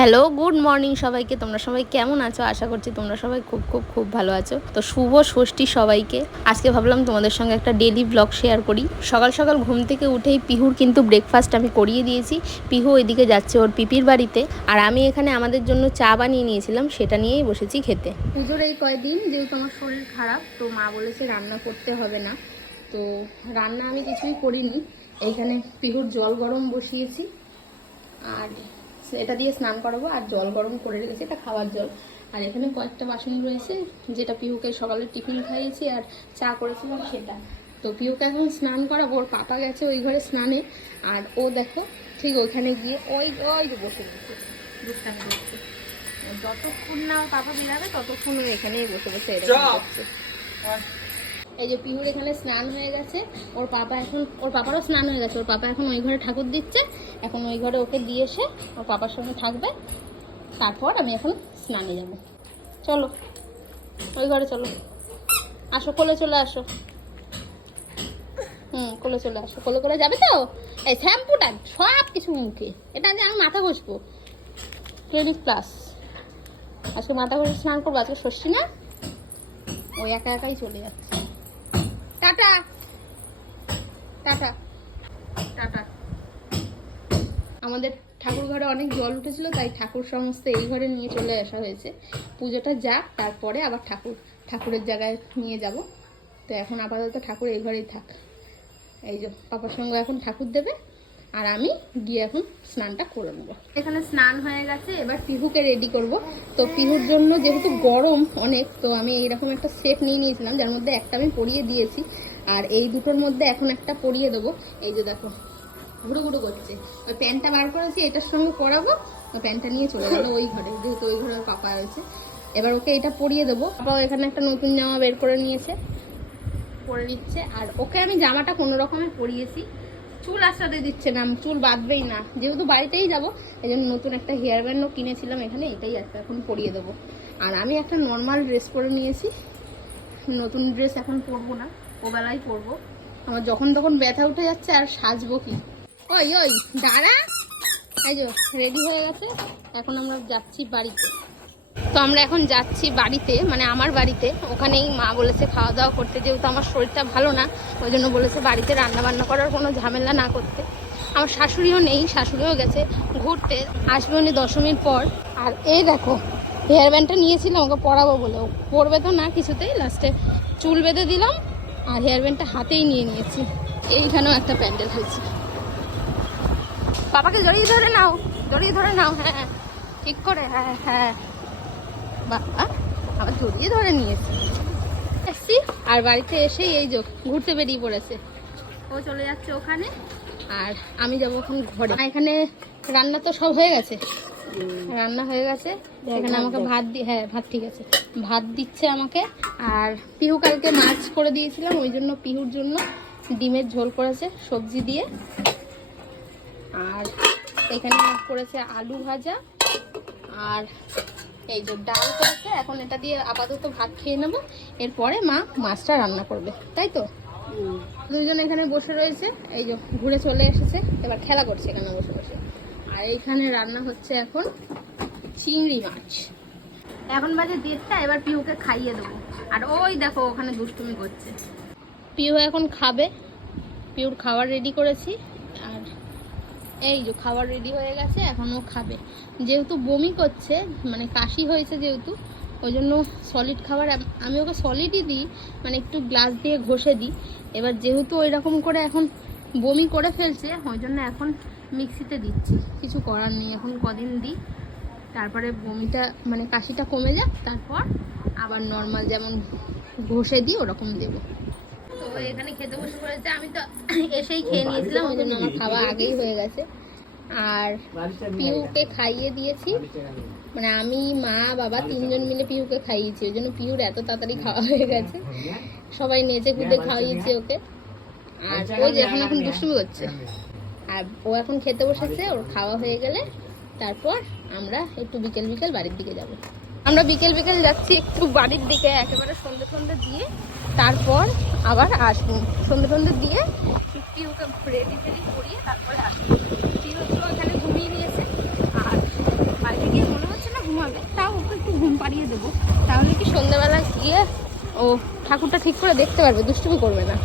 Hello, good morning সবাইকে। তোমরা সবাই কেমন আছো? আশা করছি তোমরা সবাই খুব খুব খুব ভালো আছো। তো শুভ ষষ্ঠী সবাইকে। আজকে ভাবলাম তোমাদের সঙ্গে একটা ডেলি ব্লগ শেয়ার করি। সকাল সকাল ঘুম থেকে উঠেই পিহুর কিন্তু ব্রেকফাস্ট আমি করিয়ে দিয়েছি। পিহু ওইদিকে যাচ্ছে ওর পিপির বাড়িতে, আর আমি এখানে আমাদের জন্য চা বানিয়ে নিয়েছিলাম, সেটা নিয়েই বসেছি খেতে। পুজোর এই কয়েকদিন যেহেতু আমার শরীর খারাপ, তো মা বলেছে রান্না করতে হবে না। তো রান্না আমি কিছুই করিনি। এইখানে পিহুর জল গরম বসিয়েছি, আর এটা দিয়ে স্নান করাবো, আর জল গরম করে রেখেছি, এটা খাওয়ার জল। আর এখানে কয়েকটা বাসন রয়েছে, যেটা পিহুকে সকালে টিফিন খাইয়েছি আর চা করেছিলাম সেটা। তো পিহুকে এখন স্নান করাবো, ওর পাপা গেছে ওই ঘরে স্নানে, আর ও দেখো ঠিক ওইখানে গিয়ে ওই ওই যে বসে গেছে দুষ্টামি করছে। যতক্ষণ না ওর পাপা বেরাবে ততক্ষণ ও এখানেই বসে বসে এরকম করছে। এই যে পিহুর এখানে স্নান হয়ে গেছে, ওর পাপারও স্নান হয়ে গেছে। ওর পাপা এখন ওই ঘরে ঠাকুর দিচ্ছে, এখন ওই ঘরে ওকে দিয়ে এসে ওর পাপার সঙ্গে থাকবে, তারপর আমি এখন স্নানে যাব। চলো ওই ঘরে চলো, আসো কোলে চলে আসো। কোলে চলে আসো, কোলে করে যাবে তো। এই শ্যাম্পুটা সব কিছু মুখে, এটা যে আমি মাথা ঘষবো, ক্লিনিক প্লাস। আজকে মাথা ঘষে স্নান করবো, আজকে ষষ্ঠী না, ওই একা একাই চলে যাচ্ছে। Tata tata tata. আমাদের ঠাকুর ঘরে অনেক জল উঠেছিল, তাই ঠাকুর সমস্ত এই ঘরে নিয়ে চলে আসা হয়েছে। পুজোটা যাক, তারপরে আবার ঠাকুরের জায়গায় নিয়ে যাব। তো এখন আপাতত ঠাকুর এই ঘরেই থাক। এই যে পাপার সঙ্গে এখন ঠাকুর দেবে, আর আমি গিয়ে এখন স্নানটা করে নেবো। এখানে স্নান হয়ে গেছে, এবার পিহুকে রেডি করব। তো পিহুর জন্য যেহেতু গরম অনেক, তো আমি এইরকম একটা সেট নিয়ে নিয়েছিলাম, যার মধ্যে একটা আমি পরিয়ে দিয়েছি, আর এই দুটোর মধ্যে এখন একটা পরিয়ে দেবো। এই যে দেখো ঘুরো ঘুরো করছে। ওই প্যান্টটা বার করেছি, এটার সঙ্গে পরাবো। ওই প্যান্টটা নিয়ে চলে গেলো ওই ঘরে, যেহেতু ওই ঘরে ওর পাপা রয়েছে। এবার ওকে এটা পরিয়ে দেবো। পাপাও এখানে একটা নতুন জামা বের করে নিয়েছে, পরে দিচ্ছে। আর ওকে আমি জামাটা কোনো রকমে পরিয়েছি, চুল আসাতে দিচ্ছে না, চুল বাঁধবেই না, যেহেতু বাড়িতেই যাবো এই জন্য নতুন একটা হেয়ার ব্যান্ডও কিনেছিলাম এখানে, এটাই একটা এখন পরিয়ে দেবো। আর আমি একটা নর্মাল ড্রেস পরে নিয়েছি, নতুন ড্রেস এখন পরবো না, ওবেলায় পরবো। আমার যখন তখন ব্যথা উঠে যাচ্ছে, আর সাজবো কি। ওই ওই দাঁড়া। এই যে রেডি হয়ে গেছে, এখন আমরা যাচ্ছি বাড়িতে। তো আমরা এখন যাচ্ছি বাড়িতে, মানে আমার বাড়িতে। ওখানেই মা বলেছে খাওয়া দাওয়া করতে, যেহেতু আমার শরীরটা ভালো না, ওই জন্য বলেছে বাড়িতে রান্না বান্না করার কোনো ঝামেলা না করতে। আমার শাশুড়িও নেই, শাশুড়িও গেছে ঘুরতে, আসবে উনি দশমীর পর। আর এই দেখো হেয়ার ব্যান্ডটা নিয়েছিলাম ওকে পরাবো বলে, ও পরবে তো না কিছুতেই, লাস্টে চুল বেঁধে দিলাম, আর হেয়ার ব্যান্ডটা হাতেই নিয়ে নিয়েছি। এইখানেও একটা প্যান্ডেল হয়েছে। বাবাকে জড়িয়ে ধরে নাও, জড়িয়ে ধরে নাও, হ্যাঁ ঠিক করে, হ্যাঁ হ্যাঁ বাবা আবার জড়িয়ে ধরে নিয়েছি। এসছি, আর বাড়িতে এসেই এই যে ঘুরতে বেরিয়ে পড়েছে। ও চলে যাচ্ছে ওখানে, আর আমি যাবো এখন ঘরে। এখানে রান্না তো সব হয়ে গেছে, রান্না হয়ে গেছে। এখানে আমাকে ভাত হ্যাঁ ভাত ঠিক আছে, ভাত দিচ্ছে আমাকে। আর পিহু কালকে মাছ করে দিয়েছিলাম, ওই জন্য পিহুর জন্য ডিমের ঝোল করেছে সবজি দিয়ে। আর এখানে করেছে আলু ভাজা, আর এই যে ডাল করেছে। এখন এটা দিয়ে আপাতত ভাত খেয়ে নেবো, এরপরে মা মাছটা রান্না করবে, তাই তো। দুজন এখানে বসে রয়েছে, এই যে ঘুরে চলে এসেছে, এবার খেলা করছে এখানে বসে বসে। আর এইখানে রান্না হচ্ছে এখন চিংড়ি মাছ। এখন বাজে 1:30, এবার পিহুকে খাইয়ে দেবো। আর ওই দেখো ওখানে দুষ্টুমি করছে। পিহু এখন খাবে, পিহুর খাবার রেডি করেছি। আর এই যে খাবার রেডি হয়ে গেছে, এখন ও খাবে। যেহেতু বমি করছে, মানে কাশি হয়েছে যেহেতু, ওই জন্য সলিড খাবার আমি ওকে সলিডই দিই, মানে একটু গ্লাস দিয়ে ঘষে দিই। এবার যেহেতু ওই রকম করে এখন বমি করে ফেলছে, ওই জন্য এখন মিক্সিতে দিচ্ছি, কিছু করার নেই। এখন কদিন দিই, তারপরে বমিটা মানে কাশিটা কমে যাক, তারপর আবার নর্মাল যেমন ঘষে দিই ওরকম দেবো। তো এখানে খেতে বসে পড়েছে, আমি তো এসেই খেয়ে নিয়েছিলাম, ওই জন্য আমার খাওয়া আগেই হয়ে গেছে। আর পিহুকে খাইয়ে দিয়েছি, মানে আমি মা বাবা তিনজন মিলে পিহুকে খাইয়েছি, ওই জন্য পিহুর এত তাড়াতাড়ি খাওয়া হয়ে গেছে। সবাই নেচে কুদে খাইয়েছি ওকে। আর ওই যে এখন দুষ্টুমি করছে, আর ও এখন খেতে বসেছে। ওর খাওয়া হয়ে গেলে তারপর আমরা একটু বিকেল বিকেল বাড়ির দিকে যাব। আমরা বিকেল বিকেল যাচ্ছি একটু বাড়ির দিকে, একেবারে সন্ধ্যে সন্ধ্যে দিয়ে তারপর আবার আসবো। সন্ধ্যে সন্ধ্যে দিয়ে পিহুকে রেডি ফেডি করিয়ে তারপরে আসবো। পিহু এখানে ঘুমিয়ে নিয়েছে, আর বাইরে বাড়িয়ে দেবো, তাহলে কি সন্ধ্যাবেলা গিয়ে ও ঠাকুরটা ঠিক করে দেখতে পারবে, দুষ্টুমি করবে না।